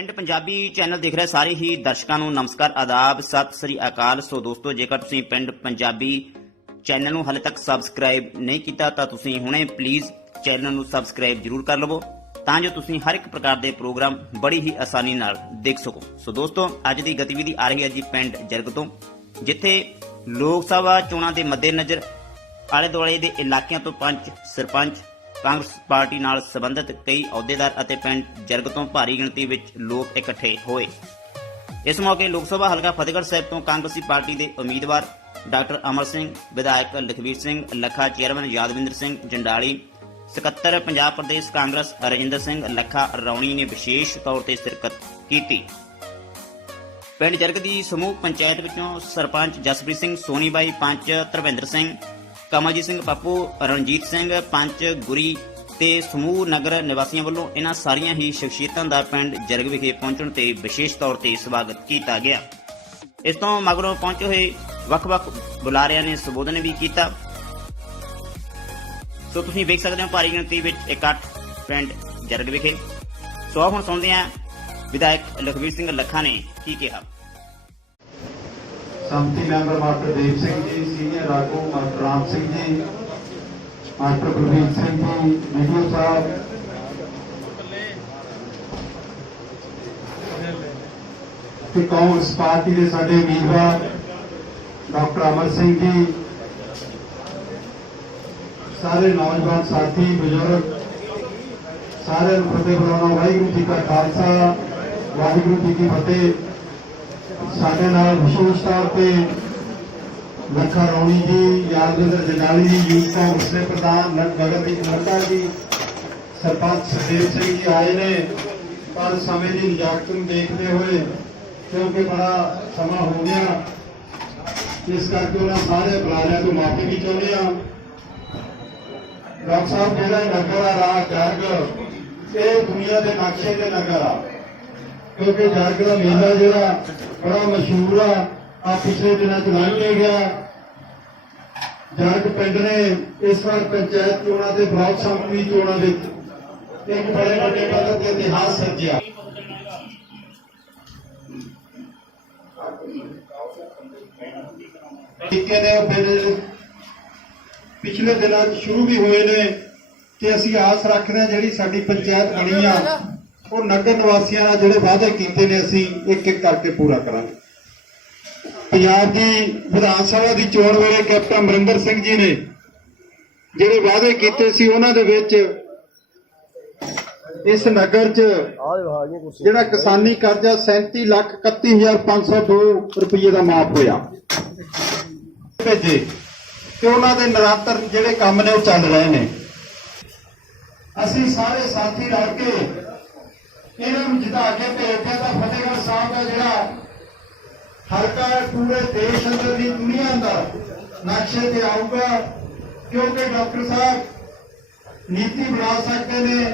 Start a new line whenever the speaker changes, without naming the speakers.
ਪਿੰਡ ਪੰਜਾਬੀ ਚੈਨਲ ਦੇਖ ਰਹੇ ਸਾਰੇ ਹੀ ਦਰਸ਼ਕਾਂ ਨੂੰ ਨਮਸਕਾਰ, ਆਦਾਬ, ਸਤਿ ਸ੍ਰੀ ਅਕਾਲ। ਸੋ ਦੋਸਤੋ, ਜੇਕਰ ਤੁਸੀਂ ਪਿੰਡ ਪੰਜਾਬੀ ਚੈਨਲ ਨੂੰ ਹਾਲੇ ਤੱਕ ਸਬਸਕ੍ਰਾਈਬ ਨਹੀਂ ਕੀਤਾ, ਤਾਂ ਤੁਸੀਂ ਹੁਣੇ ਪਲੀਜ਼ ਚੈਨਲ ਨੂੰ ਸਬਸਕ੍ਰਾਈਬ ਜਰੂਰ ਕਰ ਲਵੋ, ਤਾਂ ਜੋ ਤੁਸੀਂ ਹਰ ਇੱਕ ਪ੍ਰਕਾਰ ਦੇ ਪ੍ਰੋਗਰਾਮ ਬੜੀ ਹੀ ਆਸਾਨੀ ਨਾਲ ਦੇਖ ਸਕੋ। ਸੋ ਦੋਸਤੋ, ਅੱਜ ਦੀ ਗਤੀਵਿਧੀ ਆ ਰਹੀ ਹੈ ਜੀ ਪਿੰਡ ਜਰਗ ਤੋਂ, ਜਿੱਥੇ ਲੋਕ ਸਭਾ ਚੋਣਾਂ ਦੇ ਮੱਦੇਨਜ਼ਰ ਆਲੇ ਦੁਆਲੇ ਦੇ ਇਲਾਕਿਆਂ ਤੋਂ ਪੰਚ ਸਰਪੰਚ ਕਾਂਗਰਸ ਪਾਰਟੀ ਨਾਲ ਸੰਬੰਧਿਤ ਕਈ ਅਹੁਦੇਦਾਰ ਅਤੇ ਪਿੰਡ ਜਰਗ ਤੋਂ ਭਾਰੀ ਗਿਣਤੀ ਵਿੱਚ ਲੋਕ ਇਕੱਠੇ ਹੋਏ। ਇਸ ਮੌਕੇ ਲੋਕ ਸਭਾ ਹਲਕਾ ਫਤਿਹਗੜ੍ਹ ਸਾਹਿਬ ਤੋਂ ਕਾਂਗਰਸੀ ਪਾਰਟੀ ਦੇ ਉਮੀਦਵਾਰ ਡਾਕਟਰ ਅਮਰ ਸਿੰਘ, ਵਿਧਾਇਕ ਲਖਵੀਰ ਸਿੰਘ, ਲੱਖਾ ਚੇਅਰਮੈਨ ਯਾਦਵਿੰਦਰ ਸਿੰਘ ਜੰਡਾਲੀ, ਸਕੱਤਰ ਪੰਜਾਬ ਪ੍ਰਦੇਸ਼ ਕਾਂਗਰਸ ਰਜਿੰਦਰ ਸਿੰਘ, ਲੱਖਾ ਰੌਣੀ ਨੇ ਵਿਸ਼ੇਸ਼ ਤੌਰ ਤੇ ਸ਼ਿਰਕਤ ਕੀਤੀ। ਪਿੰਡ ਜਰਗ ਦੀ ਸਮੂਹ ਪੰਚਾਇਤ ਵਿੱਚੋਂ ਸਰਪੰਚ ਜਸਪ੍ਰੀਤ ਸਿੰਘ, ਸੋਨੀਬਾਈ ਪੰਚ ਧਰਮਿੰਦਰ ਸਿੰਘ ਕਮਲਜੀਤ ਸਿੰਘ ਪਾਪੂ ਰਣਜੀਤ ਸਿੰਘ, ਪੰਚ, ਗੁਰੀ ਤੇ ਸਮੂਹ ਨਗਰ ਨਿਵਾਸੀਆਂ ਵੱਲੋਂ ਇਹਨਾਂ ਸਾਰੀਆਂ ਹੀ ਸ਼ਖਸੀਅਤਾਂ ਦਾ ਪਿੰਡ ਜਰਗ ਵਿਖੇ ਪਹੁੰਚਣ ਤੇ ਵਿਸ਼ੇਸ਼ ਤੌਰ ਤੇ ਸਵਾਗਤ ਕੀਤਾ ਗਿਆ। ਇਸ ਤੋਂ ਮਗਰੋਂ ਪਹੁੰਚੇ ਹੋਏ ਵੱਖ-ਵੱਖ ਬੁਲਾਰਿਆਂ ਨੇ ਸੰਬੋਧਨ ਵੀ ਕੀਤਾ। ਸੋ ਤੁਸੀਂ ਵੇਖ ਸਕਦੇ ਹੋ ਭਾਰੀ ਗਿਣਤੀ ਵਿੱਚ ਇਕੱਠ ਪਿੰਡ ਜਰਗ ਵਿਖੇ। ਸੋ ਹੁਣ ਸੁਣਦੇ ਹਾਂ ਵਿਧਾਇਕ ਲਖਵੀਰ ਸਿੰਘ ਲੱਖਾ ਨੇ ਕੀ ਕਿਹਾ।
ਸੰਮਤੀ member master Dev Singh ji, senior ਆਗੂ master Ram Singh ji, master Gurveer Singh ji, video ਸਾਹਿਬ। ਤੇ ਕਾਂਗਰਸ ਪਾਰਟੀ ਦੇ ਸਾਡੇ ਉਮੀਦਵਾਰ ਡਾਕਟਰ ਅਮਰ ਸਿੰਘ ਜੀ, ਸਾਰੇ ਨੌਜਵਾਨ ਸਾਥੀ, ਬਜ਼ੁਰਗ, ਸਾਰਿਆਂ ਨੂੰ ਫਤਿਹ ਬੁਲਾਉਣਾ ਵਾਹਿਗੁਰੂ ਜੀ ਕਾ ਖਾਲਸਾ, ਵਾਹਿਗੁਰੂ ਜੀ ਕੀ ਫਤਿਹ। ਸਾਡੇ ਨਾਲ ਵਿਸ਼ੇਸ਼ ਤੌਰ ਤੇ ਲੱਖਾ ਰੌਣੀ ਜੀ ਯਾਦਵਿੰਦਰ ਜਨਾਲੀ ਜੀ, ਯੂਥ ਕਾਂਗਰਸ ਦੇ ਪ੍ਰਧਾਨ ਨ- ਗਗਨਦੀਪ ਨੱਡਾ ਜੀ, ਸਰਪੰਚ ਸੁਖਦੇਵ ਸਿੰਘ ਜੀ ਆਏ ਨੇ। ਪਰ ਸਮੇਂ ਦੀ ਨਿਜਾਕਤ ਨੂੰ ਦੇਖਦੇ ਹੋਏ ਕਿਉਂਕਿ ਬੜਾ ਸਮਾਂ ਹੋ ਗਿਆ, ਇਸ ਕਰਕੇ ਉਹਨਾਂ ਸਾਰੇ ਬੁਲਾਰਿਆਂ ਤੋਂ ਮਾਫੀ ਵੀ ਚਾਹੁੰਦੇ ਆ ਡਾਕਟਰ ਸਾਹਿਬ, ਜਿਹੜਾ ਨਗਰ ਆ, ਰਾਜ ਜਰਗ ਇਹ ਦੁਨੀਆ ਦੇ ਨਕਸ਼ੇ ਤੇ ਨਗਰ ਆ। ਕਿਉਂਕਿ ਜਰਗ ਦਾ ਮੇਲਾ ਜਿਹੜਾ ਬੜਾ ਮਸ਼ਹੂਰ ਆ ਆ ਪਿਛਲੇ ਦਿਨਾਂ ਚ ਲੰਘ ਕੇ ਗਿਆ। ਜਰਗ ਪਿੰਡ ਨੇ ਇਸ ਵਾਰ ਪੰਚਾਇਤ ਚੋਣਾਂ ਤੇ ਬਲਾਕ ਸੰਮਤੀ ਚੋਣਾਂ ਵਿੱਚ ਇੱਕ ਬੜੇ ਵੱਡੇ ਪੱਧਰ ਤੇ ਇਤਿਹਾਸ ਸਿਰਜਿਆ। ਟੀਕੇ ਦੇ ਫਿਰ ਪਿਛਲੇ ਦਿਨਾਂ 'ਚ ਸ਼ੁਰੂ ਵੀ ਹੋਏ ਨੇ ਤੇ ਅਸੀਂ ਆਸ ਰੱਖਦੇ ਹਾਂ ਜਿਹੜੀ ਸਾਡੀ ਪੰਚਾਇਤ ਬਣੀ ਆ ਉਹ ਨਗਰ ਨਿਵਾਸੀਆਂ ਨਾਲ ਜਿਹੜੇ ਵਾਅਦੇ ਕੀਤੇ ਨੇ, ਅਸੀਂ ਇੱਕ ਇੱਕ ਕਰਕੇ ਪੂਰਾ ਕਰਾਂਗੇ। ਪੰਜਾਬ ਦੀ ਵਿਧਾਨ ਸਭਾ ਦੀ ਚੋਣ ਵੇਲੇ ਕੈਪਟਨ ਅਮਰਿੰਦਰ ਸਿੰਘ ਜੀ ਨੇ ਜਿਹੜੇ ਵਾਅਦੇ ਕੀਤੇ ਸੀ, ਉਹਨਾਂ ਦੇ ਵਿੱਚ ਇਸ ਨਗਰ 'ਚ ਜਿਹੜਾ ਕਿਸਾਨੀ ਕਰਜ਼ਾ 37 ਲੱਖ 31502 ਰੁਪਏ ਦਾ ਮਾਫ ਹੋਇਆ। ਭੇਜੇ ਤੇ ਉਹਨਾਂ ਦੇ ਨਿਰੰਤਰ ਜਿਹੜੇ ਕੰਮ ਨੇ, ਉਹ ਚੱਲ ਰਹੇ ਨੇ। ਅਸੀਂ ਸਾਰੇ ਸਾਥੀ ਰਲ ਕੇ ਇਹਨਾਂ ਨੂੰ ਜਿਤਾ ਕੇ ਭੇਜਿਆ ਤਾਂ ਫਤਿਹਗੜ੍ਹ ਸਾਹਿਬ ਦਾ ਜਿਹੜਾ ਹਲਕਾ ਹੈ, ਪੂਰੇ ਦੇਸ਼ ਅੰਦਰ ਦੀ ਦੁਨੀਆ ਅੰਦਰ ਨਕਸ਼ੇ ਤੇ ਆਊਗਾ ਕਿਉਂਕਿ ਡਾਕਟਰ ਸਾਹਿਬ ਨੀਤੀ ਬਣਾ ਸਕਦੇ ਨੇ।